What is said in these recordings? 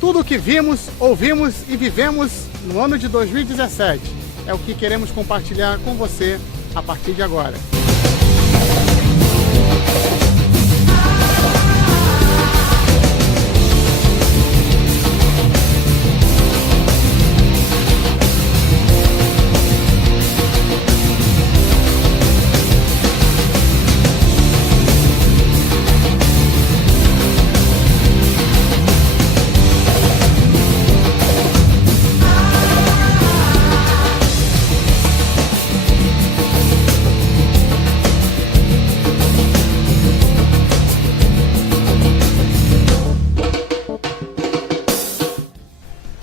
Tudo o que vimos, ouvimos e vivemos no ano de 2017 é o que queremos compartilhar com você a partir de agora.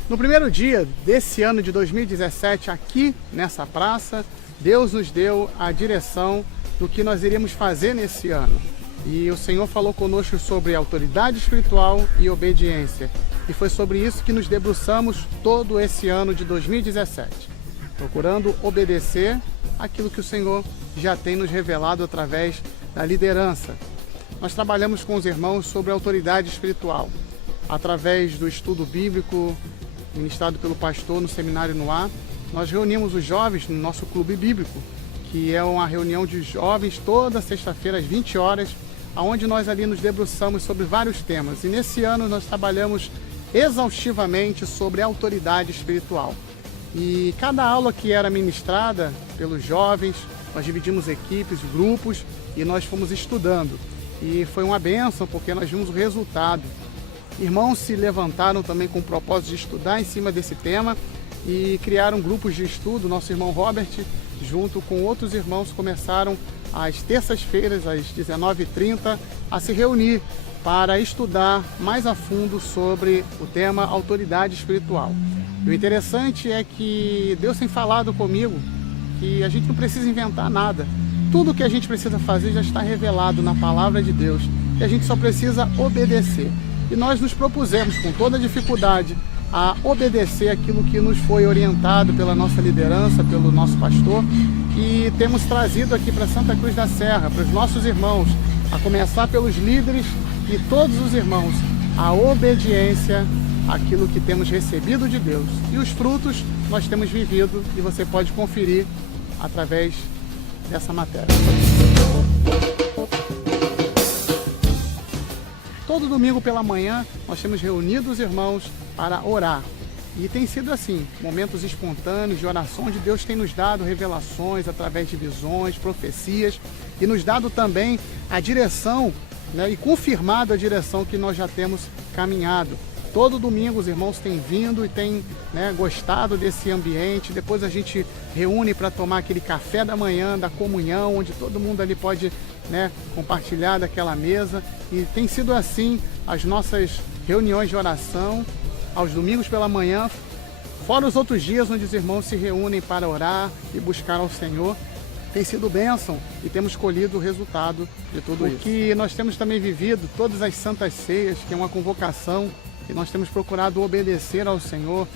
No primeiro dia desse ano de 2017, aqui nessa praça, Deus nos deu a direção do que nós iríamos fazer nesse ano. E o Senhor falou conosco sobre autoridade espiritual e obediência. E foi sobre isso que nos debruçamos todo esse ano de 2017, procurando obedecer aquilo que o Senhor já tem nos revelado através da liderança. Nós trabalhamos com os irmãos sobre autoridade espiritual, através do estudo bíblico ministrado pelo pastor no Seminário no Ar. Nós reunimos os jovens no nosso clube bíblico, que é uma reunião de jovens toda sexta-feira às 20 horas, onde nós ali nos debruçamos sobre vários temas. E nesse ano nós trabalhamos exaustivamente sobre autoridade espiritual. E cada aula que era ministrada pelos jovens, nós dividimos equipes, grupos, e nós fomos estudando. E foi uma bênção, porque nós vimos o resultado. Irmãos se levantaram também com o propósito de estudar em cima desse tema e criaram grupos de estudo. Nosso irmão Robert, junto com outros irmãos, começaram às terças-feiras, às 19h30, a se reunir para estudar mais a fundo sobre o tema autoridade espiritual. E o interessante é que Deus tem falado comigo que a gente não precisa inventar nada. Tudo o que a gente precisa fazer já está revelado na palavra de Deus e a gente só precisa obedecer. E nós nos propusemos, com toda a dificuldade, a obedecer aquilo que nos foi orientado pela nossa liderança, pelo nosso pastor, e temos trazido aqui para Santa Cruz da Serra, para os nossos irmãos, a começar pelos líderes e todos os irmãos, a obediência àquilo que temos recebido de Deus. E os frutos nós temos vivido e você pode conferir através dessa matéria. Todo domingo pela manhã nós temos reunido os irmãos para orar. E tem sido assim, momentos espontâneos de oração, onde Deus tem nos dado revelações através de visões, profecias, e nos dado também a direção, né, e confirmado a direção que nós já temos caminhado. Todo domingo os irmãos têm vindo e têm, né, gostado desse ambiente. Depois a gente reúne para tomar aquele café da manhã, da comunhão, onde todo mundo ali pode, né, compartilhar daquela mesa. E tem sido assim as nossas reuniões de oração, aos domingos pela manhã, fora os outros dias onde os irmãos se reúnem para orar e buscar ao Senhor. Tem sido bênção e temos colhido o resultado de tudo isso. Que nós temos também vivido todas as santas ceias, que é uma convocação, e nós temos procurado obedecer ao Senhor,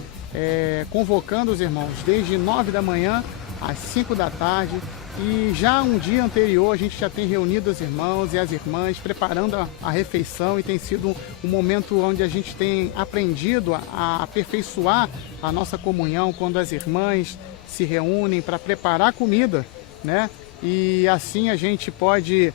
convocando os irmãos desde 9 da manhã às 5 da tarde. E já um dia anterior a gente já tem reunido os irmãos e as irmãs, preparando a refeição, e tem sido um momento onde a gente tem aprendido a aperfeiçoar a nossa comunhão, quando as irmãs se reúnem para preparar comida, né? E assim a gente pode,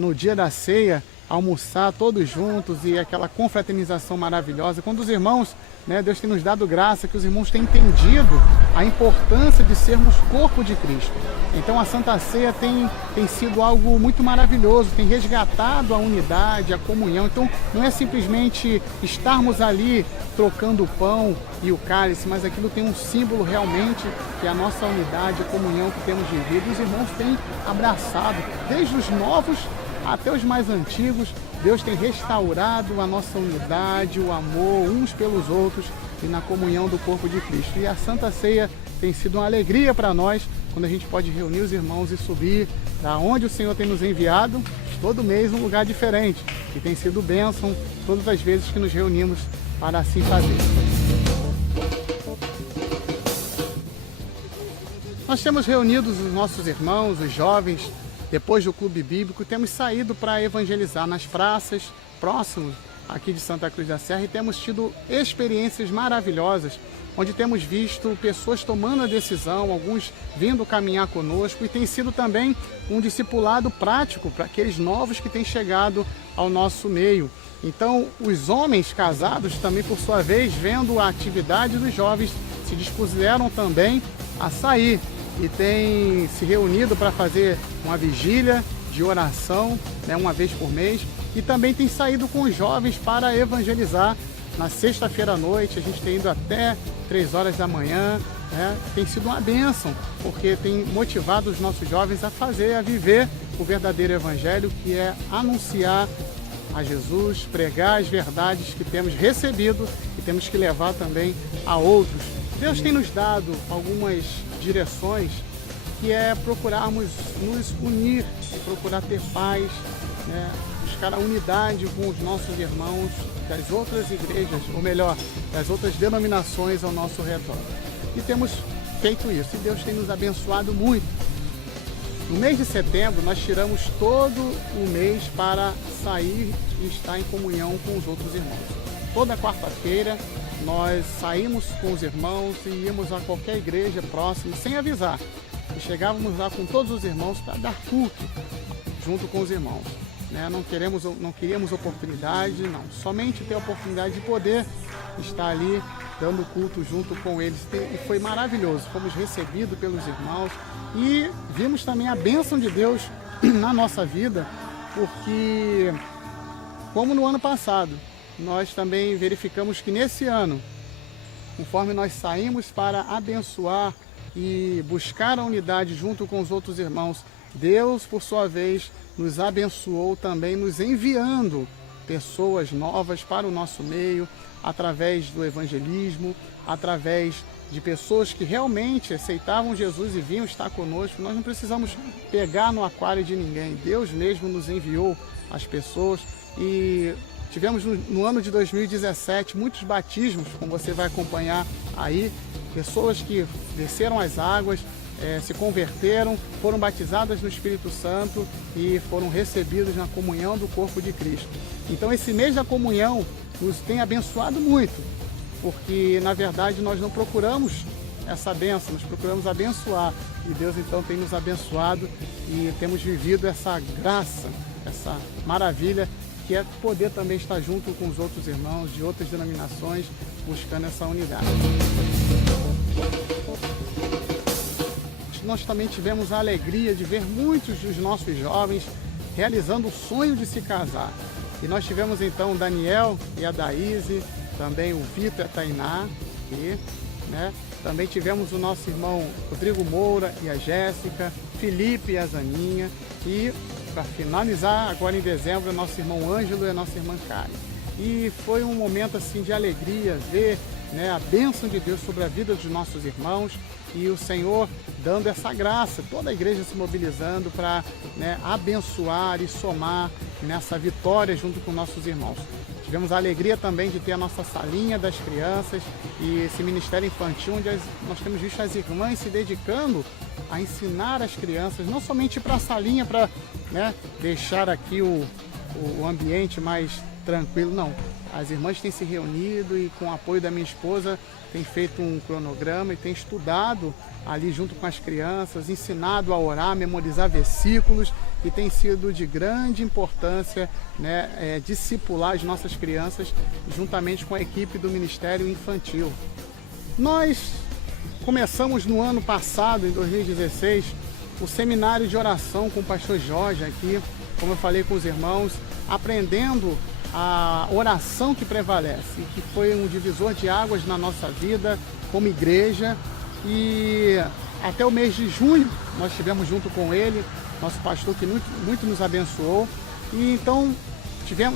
no dia da ceia, almoçar todos juntos e aquela confraternização maravilhosa. Quando os irmãos, né, Deus tem nos dado graça, que os irmãos têm entendido a importância de sermos corpo de Cristo. Então a Santa Ceia tem sido algo muito maravilhoso, tem resgatado a unidade, a comunhão. Então não é simplesmente estarmos ali trocando o pão e o cálice, mas aquilo tem um símbolo realmente, que é a nossa unidade, a comunhão que temos vivido. Os irmãos têm abraçado, desde os novos até os mais antigos. Deus tem restaurado a nossa unidade, o amor uns pelos outros e na comunhão do corpo de Cristo. E a Santa Ceia tem sido uma alegria para nós, quando a gente pode reunir os irmãos e subir da onde o Senhor tem nos enviado, todo mês um lugar diferente. E tem sido bênção todas as vezes que nos reunimos para assim fazer. Nós temos reunido os nossos irmãos, os jovens, depois do Clube Bíblico, temos saído para evangelizar nas praças próximas aqui de Santa Cruz da Serra e temos tido experiências maravilhosas, onde temos visto pessoas tomando a decisão, alguns vindo caminhar conosco, e tem sido também um discipulado prático para aqueles novos que têm chegado ao nosso meio. Então, os homens casados também, por sua vez, vendo a atividade dos jovens, se dispuseram também a sair e têm se reunido para fazer uma vigília de oração, né, uma vez por mês, e também tem saído com os jovens para evangelizar. Na sexta-feira à noite, a gente tem ido até 3 horas da manhã, né? Tem sido uma bênção, porque tem motivado os nossos jovens a viver o verdadeiro evangelho, que é anunciar a Jesus, pregar as verdades que temos recebido e temos que levar também a outros. Deus tem nos dado algumas direções, que é procurarmos nos unir, procurar ter paz, né? Buscar a unidade com os nossos irmãos das outras igrejas, ou melhor, das outras denominações ao nosso redor. E temos feito isso, e Deus tem nos abençoado muito. No mês de setembro, nós tiramos todo o mês para sair e estar em comunhão com os outros irmãos. Toda quarta-feira, nós saímos com os irmãos e íamos a qualquer igreja próxima, sem avisar. E chegávamos lá com todos os irmãos para dar culto junto com os irmãos. Não queríamos oportunidade, não. Somente ter a oportunidade de poder estar ali dando culto junto com eles. E foi maravilhoso. Fomos recebidos pelos irmãos e vimos também a bênção de Deus na nossa vida, porque, como no ano passado, nós também verificamos que nesse ano, conforme nós saímos para abençoar e buscar a unidade junto com os outros irmãos, Deus, por sua vez, nos abençoou também, nos enviando pessoas novas para o nosso meio, através do evangelismo, através de pessoas que realmente aceitavam Jesus e vinham estar conosco. Nós não precisamos pegar no aquário de ninguém. Deus mesmo nos enviou as pessoas e tivemos no ano de 2017 muitos batismos, como você vai acompanhar aí, pessoas que desceram as águas, se converteram, foram batizadas no Espírito Santo e foram recebidos na comunhão do corpo de Cristo. Então esse mês da comunhão nos tem abençoado muito, porque na verdade nós não procuramos essa bênção, nós procuramos abençoar, e Deus então tem nos abençoado e temos vivido essa graça, essa maravilha, que é poder também estar junto com os outros irmãos de outras denominações, buscando essa unidade. Nós também tivemos a alegria de ver muitos dos nossos jovens realizando o sonho de se casar. E nós tivemos então o Daniel e a Daíse, também o Vitor e a Tainá, também tivemos o nosso irmão Rodrigo Moura e a Jéssica, Felipe e a Zaninha, e para finalizar, agora em dezembro, o nosso irmão Ângelo e a nossa irmã Karen. E foi um momento assim de alegria ver, a bênção de Deus sobre a vida dos nossos irmãos e o Senhor dando essa graça, toda a igreja se mobilizando para abençoar e somar nessa vitória junto com nossos irmãos. Tivemos a alegria também de ter a nossa salinha das crianças e esse ministério infantil, onde nós temos visto as irmãs se dedicando a ensinar as crianças, não somente para a salinha, para deixar aqui o ambiente mais tranquilo, não. as irmãs têm se reunido e, com o apoio da minha esposa, tem feito um cronograma e tem estudado ali junto com as crianças, ensinado a orar, memorizar versículos, e tem sido de grande importância, né, discipular as nossas crianças juntamente com a equipe do Ministério Infantil. Nós começamos no ano passado, em 2016, o seminário de oração com o pastor Jorge aqui, como eu falei com os irmãos, aprendendo a oração que prevalece, que foi um divisor de águas na nossa vida como igreja. E até o mês de junho nós estivemos junto com ele, nosso pastor, que muito nos abençoou. E então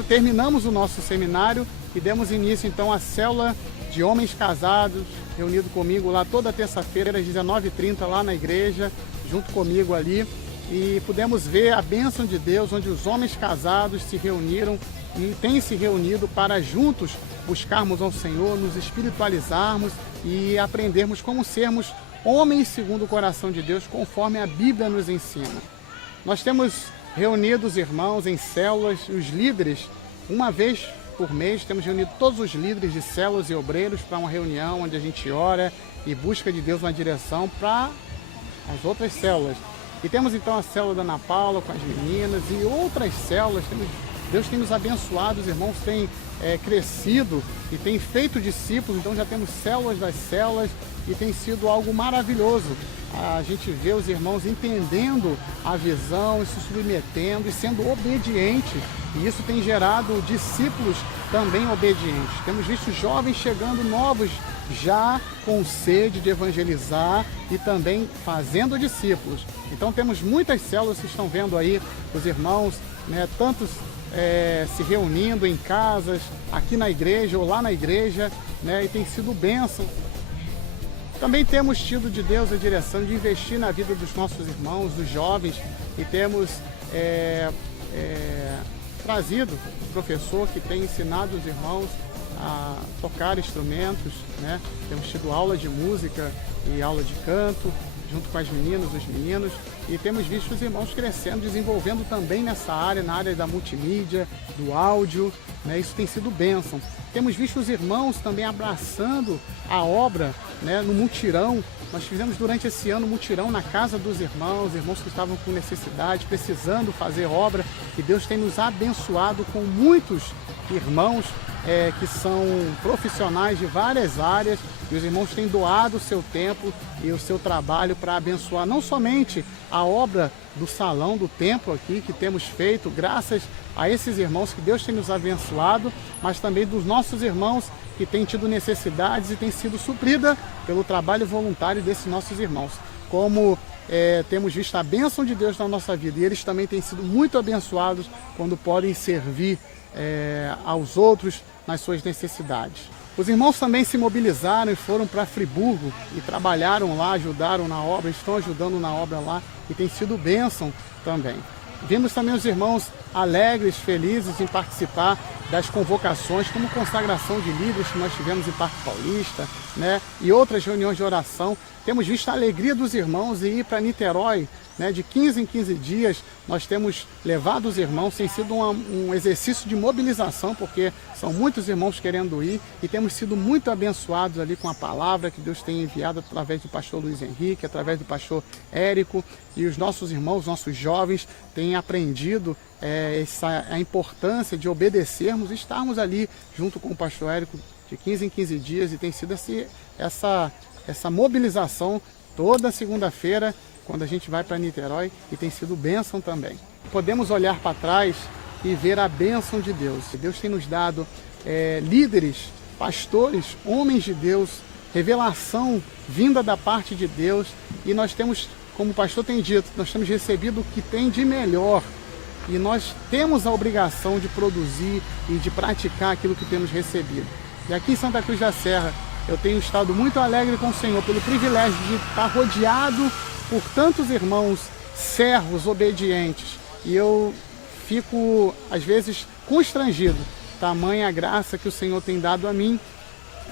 terminamos o nosso seminário e demos início então à célula de homens casados, reunido comigo lá toda terça-feira às 19h30 lá na igreja, junto comigo ali. E pudemos ver a bênção de Deus, onde os homens casados se reuniram e têm se reunido para juntos buscarmos ao Senhor, nos espiritualizarmos e aprendermos como sermos homens segundo o coração de Deus, conforme a Bíblia nos ensina. Nós temos reunido os irmãos em células, os líderes, uma vez por mês, temos reunido todos os líderes de células e obreiros para uma reunião onde a gente ora e busca de Deus uma direção para as outras células. E temos então a célula da Ana Paula com as meninas e outras células. Deus tem nos abençoado, os irmãos têm crescido e têm feito discípulos, então já temos células das células e tem sido algo maravilhoso. A gente vê os irmãos entendendo a visão e se submetendo e sendo obediente, e isso tem gerado discípulos também obedientes. Temos visto jovens chegando novos já com sede de evangelizar e também fazendo discípulos. Então temos muitas células que estão vendo aí os irmãos, né, tantos se reunindo em casas, aqui na igreja ou lá na igreja, né, e tem sido bênção. Também temos tido de Deus a direção de investir na vida dos nossos irmãos, dos jovens, e temos trazido um professor que tem ensinado os irmãos a tocar instrumentos, né? Temos tido aula de música e aula de canto, junto com as meninas, os meninos, e temos visto os irmãos crescendo, desenvolvendo também nessa área, na área da multimídia, do áudio, né? Isso tem sido bênção. Temos visto os irmãos também abraçando a obra, né, no mutirão. Nós fizemos durante esse ano um mutirão na casa dos irmãos que estavam com necessidade, precisando fazer obra, e Deus tem nos abençoado com muitos irmãos que são profissionais de várias áreas, e os irmãos têm doado o seu tempo e o seu trabalho para abençoar não somente a obra do salão, do templo aqui que temos feito, graças a esses irmãos que Deus tem nos abençoado, mas também dos nossos irmãos que têm tido necessidades e têm sido suprida pelo trabalho voluntário desses nossos irmãos. Como temos visto a bênção de Deus na nossa vida, e eles também têm sido muito abençoados quando podem servir aos outros nas suas necessidades. Os irmãos também se mobilizaram e foram para Friburgo e trabalharam lá, ajudaram na obra, estão ajudando na obra lá, e tem sido bênção também. Vimos também os irmãos alegres, felizes em participar das convocações, como consagração de líderes que nós tivemos em Parque Paulista, né, e outras reuniões de oração. Temos visto a alegria dos irmãos e ir para Niterói, né, de 15 em 15 dias. Nós temos levado os irmãos, tem sido um exercício de mobilização, porque são muitos irmãos querendo ir, e temos sido muito abençoados ali com a palavra que Deus tem enviado através do pastor Luiz Henrique, através do pastor Érico, e os nossos irmãos, nossos jovens, têm aprendido a importância de obedecermos e estarmos ali junto com o pastor Érico de 15 em 15 dias, e tem sido essa mobilização toda segunda-feira, quando a gente vai para Niterói, e tem sido bênção também. Podemos olhar para trás e ver a bênção de Deus. Deus tem nos dado líderes, pastores, homens de Deus, revelação vinda da parte de Deus, e nós temos, como o pastor tem dito, nós temos recebido o que tem de melhor, e nós temos a obrigação de produzir e de praticar aquilo que temos recebido. E aqui em Santa Cruz da Serra, eu tenho estado muito alegre com o Senhor pelo privilégio de estar rodeado por tantos irmãos servos, obedientes, e eu fico às vezes constrangido, tamanha a graça que o Senhor tem dado a mim,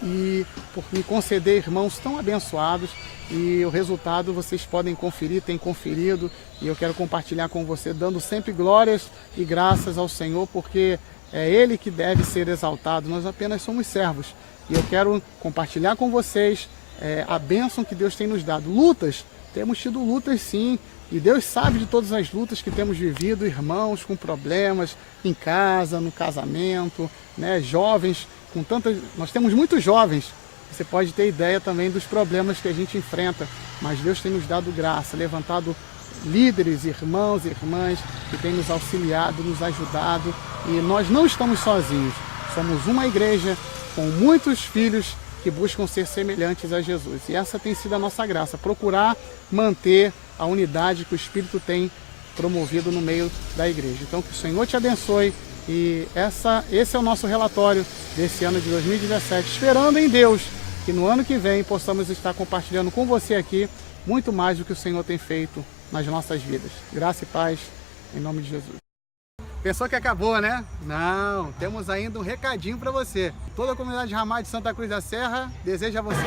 e por me conceder irmãos tão abençoados, e o resultado vocês podem conferir, têm conferido, e eu quero compartilhar com você, dando sempre glórias e graças ao Senhor, porque é Ele que deve ser exaltado, nós apenas somos servos. E eu quero compartilhar com vocês a bênção que Deus tem nos dado. Lutas, temos tido lutas sim, e Deus sabe de todas as lutas que temos vivido, irmãos com problemas em casa, no casamento, né? Jovens, nós temos muitos jovens, você pode ter ideia também dos problemas que a gente enfrenta, mas Deus tem nos dado graça, levantado líderes, irmãos e irmãs que têm nos auxiliado, nos ajudado, e nós não estamos sozinhos, somos uma igreja com muitos filhos que buscam ser semelhantes a Jesus. E essa tem sido a nossa graça, procurar manter a unidade que o Espírito tem promovido no meio da igreja. Então que o Senhor te abençoe e esse é o nosso relatório desse ano de 2017, esperando em Deus que no ano que vem possamos estar compartilhando com você aqui muito mais do que o Senhor tem feito nas nossas vidas. Graça e paz, em nome de Jesus. Pensou que acabou, né? Não, temos ainda um recadinho para você. Toda a comunidade Ramá de Santa Cruz da Serra deseja a você...